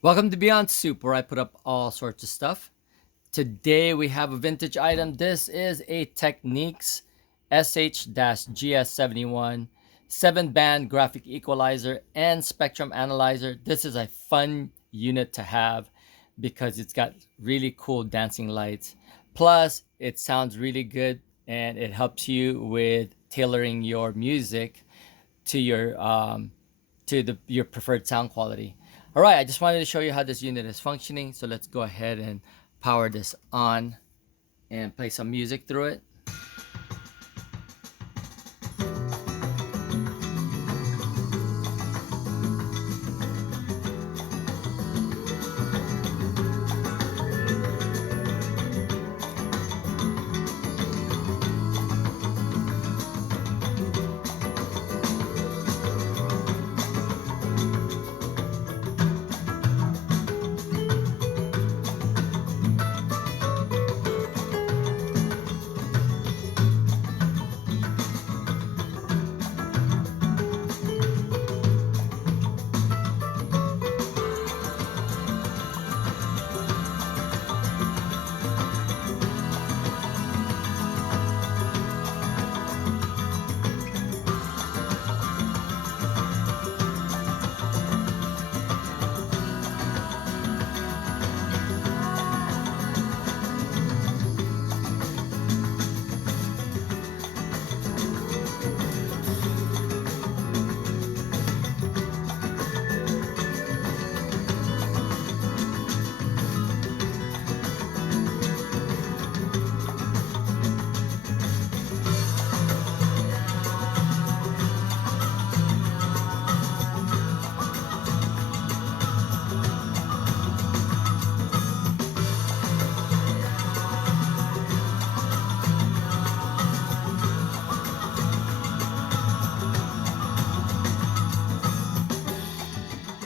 Welcome to Beyond Soup, where I put up all sorts of stuff. Today we have a vintage item. This is a Technics SH-GS71 7-band graphic equalizer and spectrum analyzer. This is a fun unit to have because it's got really cool dancing lights. Plus, it sounds really good and it helps you with tailoring your music to your preferred sound quality. All right, I just wanted to show you how this unit is functioning. So let's go ahead and power this on and play some music through it.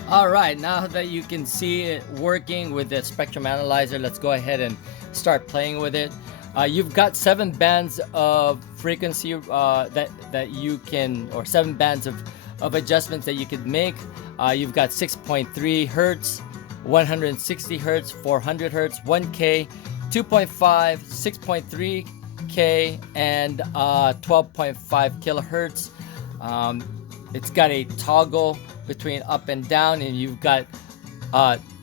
All right, now that you can see it working with the spectrum analyzer, let's go ahead and start playing with it. You've got 7 bands of frequency that you can, or 7 bands of adjustments that you could make. You've got 6.3 hertz, 160 hertz, 400 hertz, 1K, 2.5, 6.3K, and 12.5 kilohertz. It's got a toggle between up and down, and you've got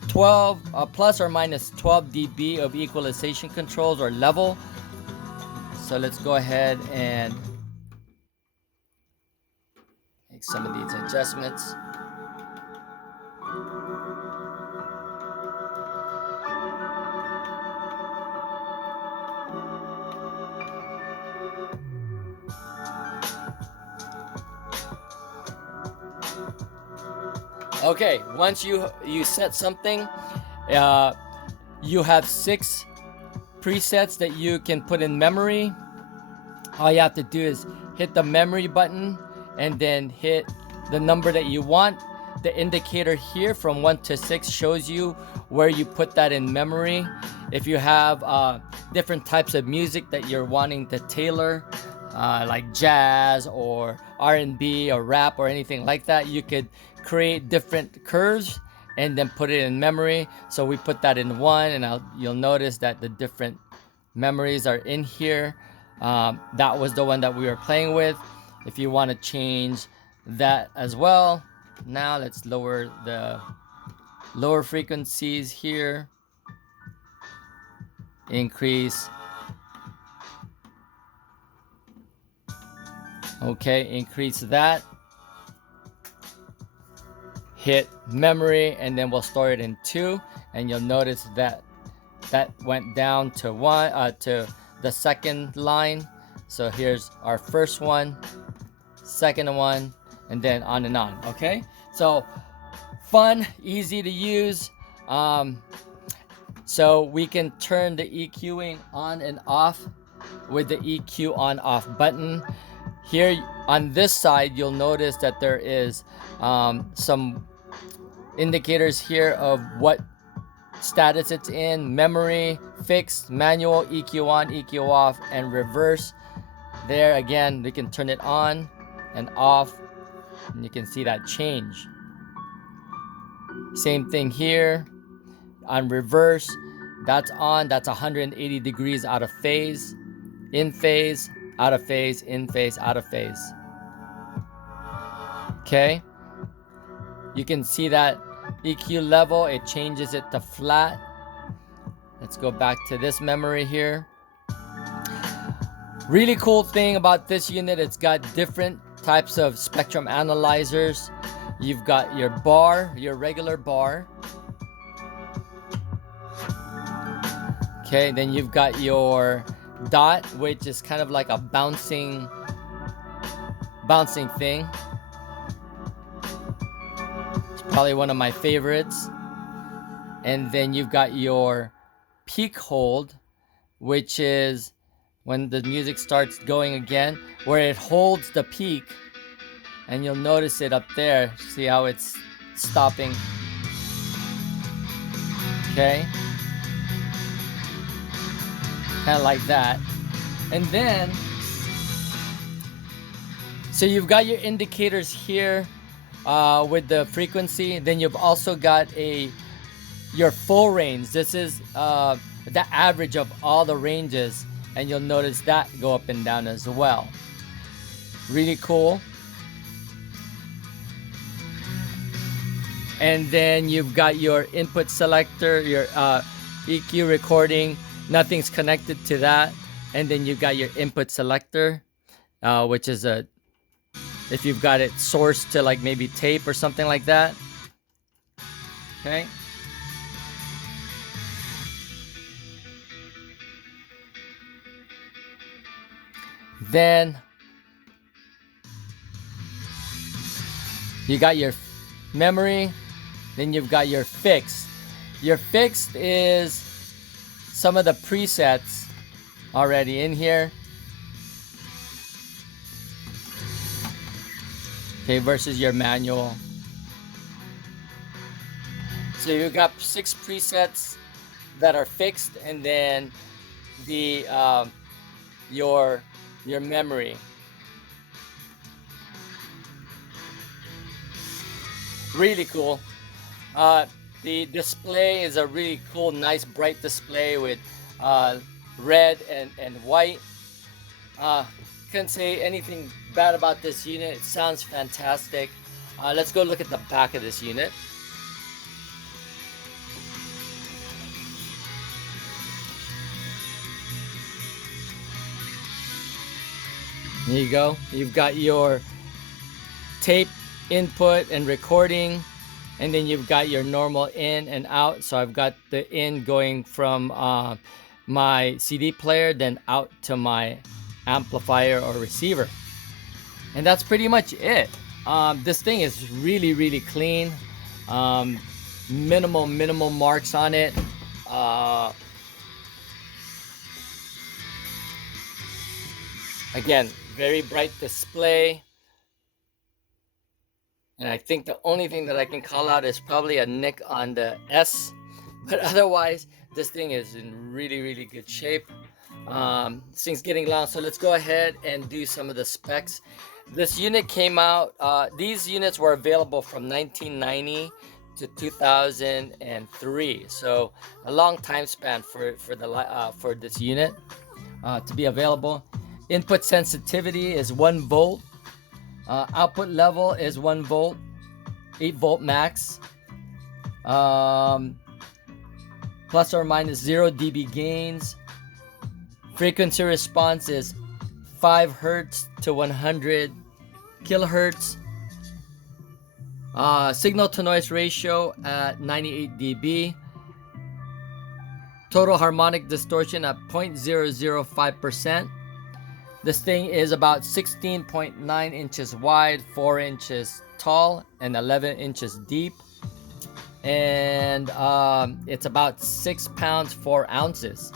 12 plus or minus 12 dB of equalization controls or level. So let's go ahead and make some of these adjustments. Okay, once you set something, you have 6 presets that you can put in memory. All you have to do is hit the memory button and then hit the number that you want. The indicator here from 1 to 6 shows you where you put that in memory. If you have different types of music that you're wanting to tailor, like jazz or R&B or rap or anything like that, you could create different curves and then put it in memory. So we put that in 1, and you'll notice that the different memories are in here. That was the one that we were playing with. If you want to change that as well, now let's lower the lower frequencies here, increase. Okay, increase that, hit memory, and then we'll store it in 2, and you'll notice that that went down to 1 to the second line. So here's our first one, second one, and then on and on. Okay, so fun, easy to use. So we can turn the EQing on and off with the EQ on off button. Here on this side, you'll notice that there is some indicators here of what status it's in: memory, fixed, manual, EQ on, EQ off, and reverse. There again, we can turn it on and off, and you can see that change. Same thing here. On reverse, that's on. That's 180 degrees out of phase. In phase, out of phase, in phase, out of phase. Okay. You can see that EQ level, it changes it to flat. Let's go back to this memory here. Really cool thing about this unit, it's got different types of spectrum analyzers. You've got your bar, your regular bar. Okay, then you've got your dot, which is kind of like a bouncing thing. It's probably one of my favorites. And then you've got your peak hold, which is when the music starts going again, where it holds the peak, and you'll notice it up there. See how it's stopping? Okay, kind of like that. And then, so you've got your indicators here with the frequency. Then you've also got your full range. This is the average of all the ranges, and you'll notice that go up and down as well. Really cool. And then you've got your input selector, your EQ recording. Nothing's connected to that. And then you've got your input selector, which is if you've got it sourced to like maybe tape or something like that. Okay. Then you got your memory. Then you've got your fixed. Your fixed is some of the presets already in here. Okay, versus your manual. So you've got 6 presets that are fixed, and then the your memory. Really cool. The display is a really cool, nice, bright display with red and white. Couldn't say anything bad about this unit. It sounds fantastic. Let's go look at the back of this unit. There you go. You've got your tape input and recording, and then you've got your normal in and out. So I've got the in going from my CD player, then out to my amplifier or receiver. And that's pretty much it. This thing is really, really clean. Minimal marks on it. Again, very bright display. And I think the only thing that I can call out is probably a nick on the S. But otherwise, this thing is in really, really good shape. This thing's getting long, so let's go ahead and do some of the specs. This unit came out, these units were available from 1990 to 2003. So a long time span for this unit to be available. Input sensitivity is 1 volt. Output level is 1 volt, 8 volt max. Plus or minus 0 dB gains. Frequency response is 5 hertz to 100 kilohertz. Signal to noise ratio at 98 dB. Total harmonic distortion at 0.005%. This thing is about 16.9 inches wide, 4 inches tall, and 11 inches deep. And it's about 6 pounds 4 ounces.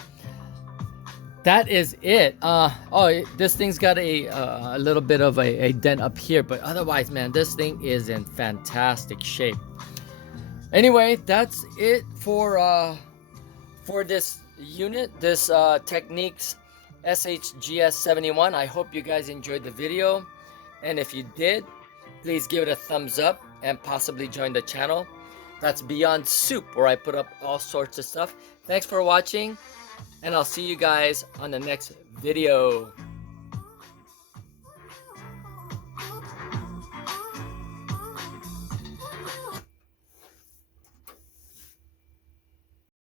That is it. This thing's got a little bit of a dent up here, but otherwise, man, this thing is in fantastic shape. Anyway, that's it for this unit, this Technics SH-GS71. I hope you guys enjoyed the video, and if you did, please give it a thumbs up and possibly join the channel. That's Beyond Soup, where I put up all sorts of stuff. Thanks for watching, and I'll see you guys on the next video.